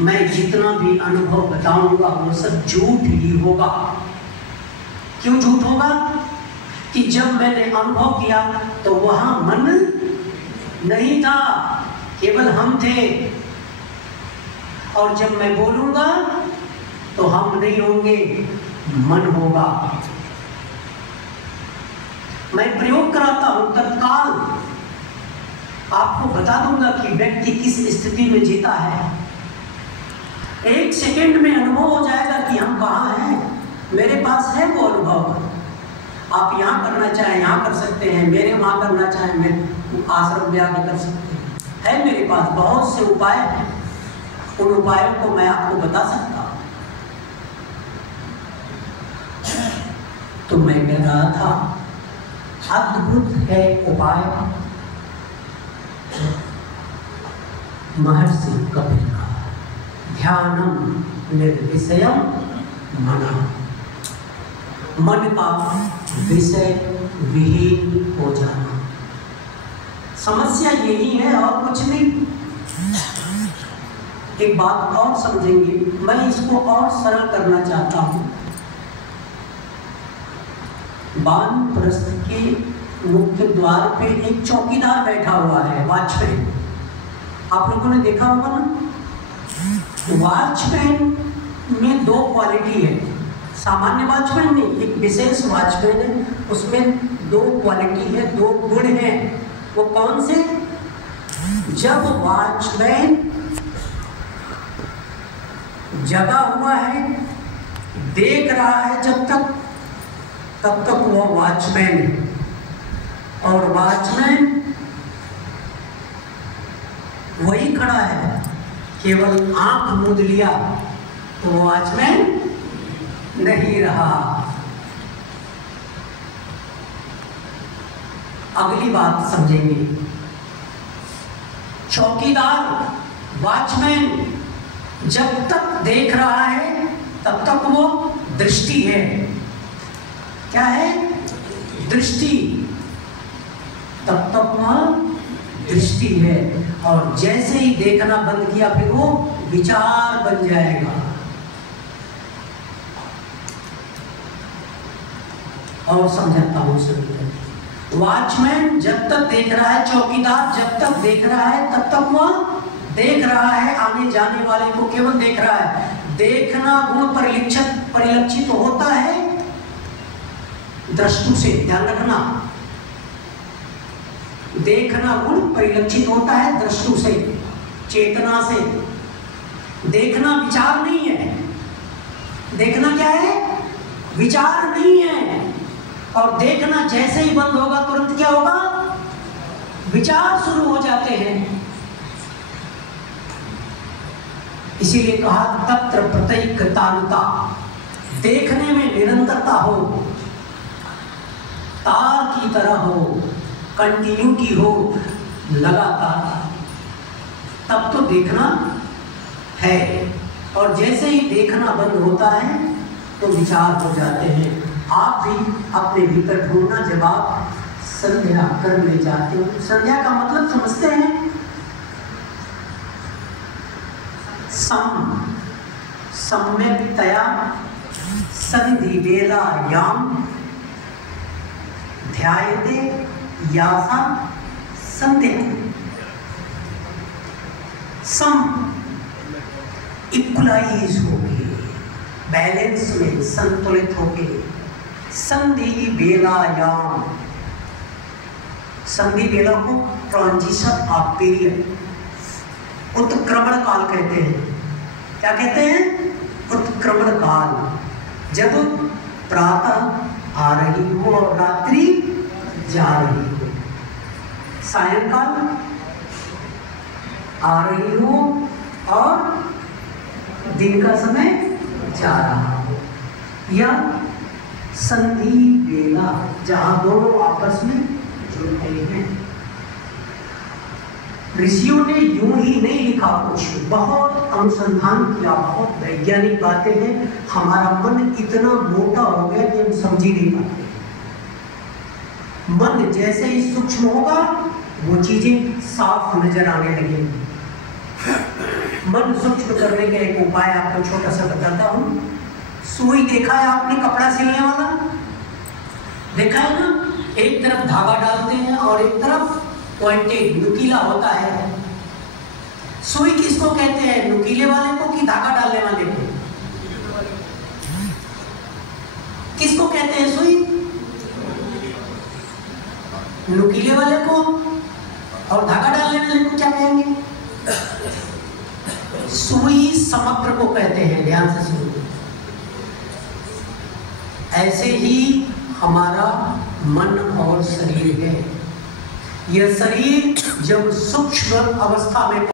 मैं जितना भी अनुभव बताऊंगा वो सब झूठ ही होगा। क्यों झूठ होगा? कि जब मैंने अनुभव किया तो वहां मन नहीं था, केवल हम थे। और जब मैं बोलूंगा तो हम नहीं होंगे, मन होगा। मैं प्रयोग कराता हूं, तत्काल आपको बता दूंगा कि व्यक्ति किस स्थिति में जीता है। 1 सेकेंड में अनुभव हो जाएगा कि हम कहाँ हैं। मेरे पास है वो अनुभव। आप यहाँ करना चाहें यहाँ कर सकते हैं, मेरे वहाँ करना चाहें मैं आश्रम में आके कर सकते हैं। है मेरे पास बहुत से उपाय हैं, उन उपायों को मैं आपको बता सकता हूँ। तो मैं कह रहा था अद्भुत है उपाय महर्षि कपिल का, ध्यानम निर्विषयम मना। मन का विषय विहीन हो जाना। समस्या यही है और कुछ नहीं। एक बात और समझेंगे, मैं इसको और सरल करना चाहता हूं। वानप्रस्थ के मुख्य द्वार पे एक चौकीदार बैठा हुआ है, वॉचमैन। आप लोगों ने देखा होगा ना। वॉचमैन में 2 क्वालिटी है। सामान्य वॉचमैन नहीं, एक विशेष वॉचमैन है, उसमें 2 क्वालिटी है, 2 गुण हैं। वो कौन से? जब वॉचमैन जगा हुआ है, देख रहा है जब तक, तब तक वो वॉचमैन है। और वॉचमैन वही खड़ा है, केवल आंख मूंद लिया तो वॉचमैन नहीं रहा। अगली बात समझेंगे। चौकीदार वॉचमैन जब तक देख रहा है तब तक वो दृष्टि है। क्या है? दृष्टि। तब तक वह दृष्टि है। और जैसे ही देखना बंद किया फिर वो विचार बन जाएगा। और समझाता हूं सुनिए। वॉचमैन जब तक देख रहा है, चौकीदार जब तक देख रहा है तब तक वह देख रहा है, आने जाने वाले को केवल देख रहा है। देखना गुण परिलक्षित होता है दृष्टि से, ध्यान रखना। देखना गुण परिलक्षित होता है दृष्टि से, चेतना से। देखना विचार नहीं है। देखना क्या है? विचार नहीं है। और देखना जैसे ही बंद होगा तुरंत क्या होगा? विचार शुरू हो जाते हैं। इसीलिए कहा तत्र प्रत्येकतानुता, देखने में निरंतरता हो, तार की तरह हो, कंटिन्यूटी हो, लगातार, तब तो देखना है। और जैसे ही देखना बंद होता है तो विचार हो जाते हैं। आप भी अपने भीतर ढूंढना। जब आप संध्या करने जाते हो, संध्या का मतलब समझते हैं? सम्यक्तया संधि वेला याम ध्यायते यासा संध्या। सम इक्वलाइज होके, बैलेंस में संतुलित होके, संधि वेलायाम। संधि वेला को ट्रांजिशन ऑफ पीरियड, उत्क्रमण काल कहते हैं। क्या कहते हैं? उत्क्रमण काल। जब प्रातः आ रही हो और रात्रि जा रही हो, सायंकाल आ रही हो और दिन का समय जा रहा हो, या संधि वेला जहां दोनों आपस में जुड़ते हैं। ऋषियों ने यूं ही नहीं लिखा कुछ, बहुत अनुसंधान किया, बहुत वैज्ञानिक बातें हैं। हमारा मन इतना मोटा हो गया कि हम समझ ही नहीं पाते। मन जैसे ही सूक्ष्म होगा वो चीजें साफ नजर आने लगेंगी। मन सूक्ष्म करने का एक उपाय आपको छोटा सा बताता हूं। सुई देखा है आपने, कपड़ा सिलने वाला देखा है ना, एक तरफ धागा डालते हैं और एक तरफ पॉइंटेड नुकीला होता है। सुई किसको कहते हैं, नुकीले वाले को कि धागा डालने वाले को? किसको कहते हैं सुई? नुकीले वाले को। और धागा डालने वाले को क्या कहेंगे? सुई समग्र को कहते हैं। ध्यान से सुनिए। ऐसे ही हमारा मन और शरीर है। यह शरीर जब सूक्ष्म अवस्था में